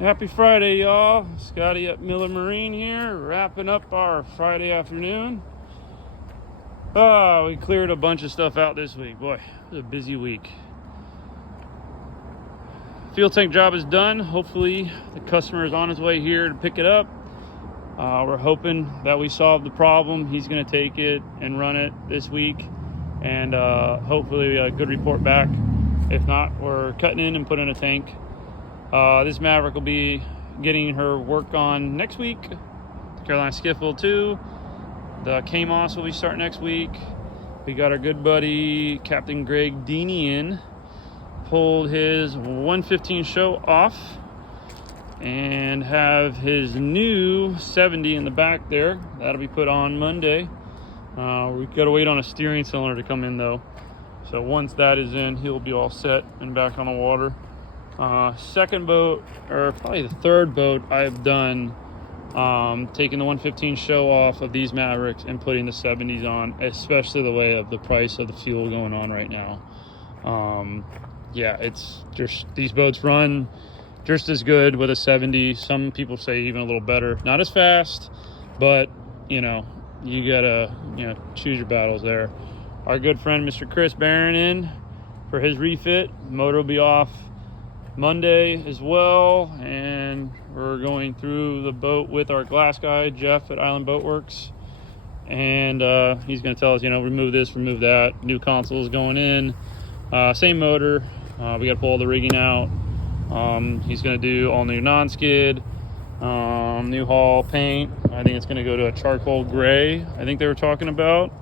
Happy Friday, y'all. Scotty at Miller Marine here, wrapping up our Friday afternoon. We cleared a bunch of stuff out this week. Boy, it was a busy week. Fuel tank job is done. Hopefully the customer is on his way here to pick it up. We're hoping that we solve the problem. He's going to take it and run it this week, and hopefully we got a good report back. If not, we're cutting in and putting in a tank. This Maverick will be getting her work on next week. The Carolina Skiff will too. The KMOS will be starting next week. We got our good buddy Captain Greg Deeney in. Pulled his 115 show off and have his new 70 in the back there. That'll be put on Monday. We've got to wait on a steering cylinder to come in though. So once that is in, he'll be all set and back on the water. Second boat, or probably the third boat I've done, taking the 115 show off of these Mavericks and putting the 70s on, especially the way of the price of the fuel going on right now. Yeah, it's just, these boats run just as good with a 70. Some people say even a little better. Not as fast, but you know, you gotta, choose your battles there. Our good friend Mr. Chris Barron in for his refit. Motor will be off Monday as well, and we're going through the boat with our glass guy Jeff at Island Boat Works, and he's going to tell us, remove this, remove that. New consoles going in, same motor. We got to pull all the rigging out. He's going to do all new non-skid, new hull paint. I think it's going to go to a charcoal gray, I think they were talking about.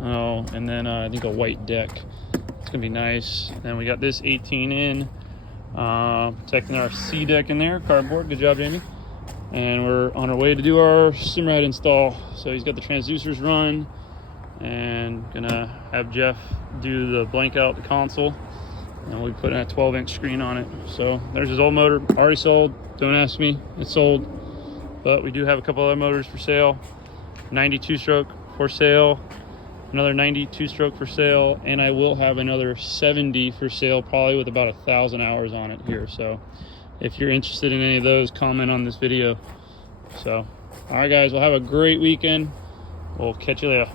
And then I think a white deck. It's gonna be nice. Then we got this 18 in, protecting our C deck in there, cardboard. Good job, Jamie. And we're on our way to do our Simrad install. So he's got the transducers run, and gonna have Jeff do the blank out the console, and we'll be putting a 12-inch screen on it. So there's his old motor, already sold. Don't ask me, it's sold. But we do have a couple other motors for sale. 92 stroke for sale, another 92 stroke for sale, and I will have another 70 for sale, probably with about 1,000 hours on it here. So if you're interested in any of those, comment on this video. So all right guys, we'll have a great weekend. We'll catch you later.